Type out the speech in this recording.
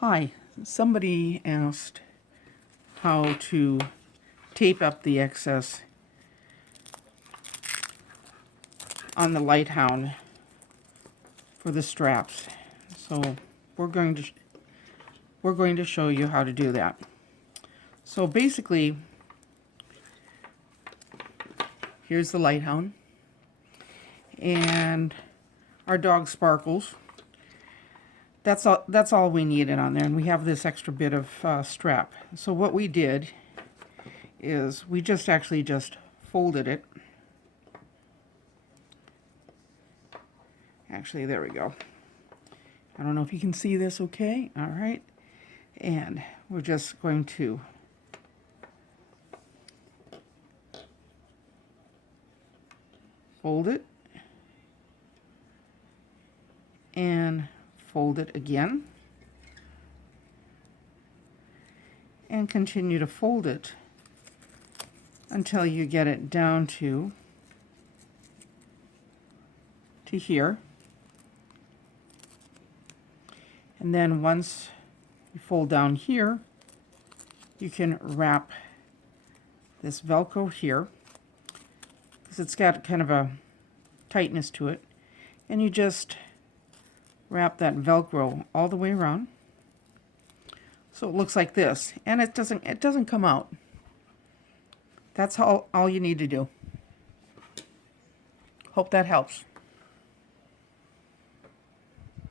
Hi, somebody asked how to tape up the excess on the LightHound for the straps. So we're going to show you how to do that. So basically, here's the LightHound and our dog Sparkles. That's all we needed on there, and we have this extra bit of strap. So what we did is we just folded it. Actually, there we go. I don't know if you can see this okay. All right. And we're just going to fold it and fold it again and continue to fold it until you get it down to here. And then once you fold down here, you can wrap this Velcro here, because it's got kind of a tightness to it, and you just wrap that Velcro all the way around so it looks like this, and it doesn't come out. That's all you need to do. Hope that helps.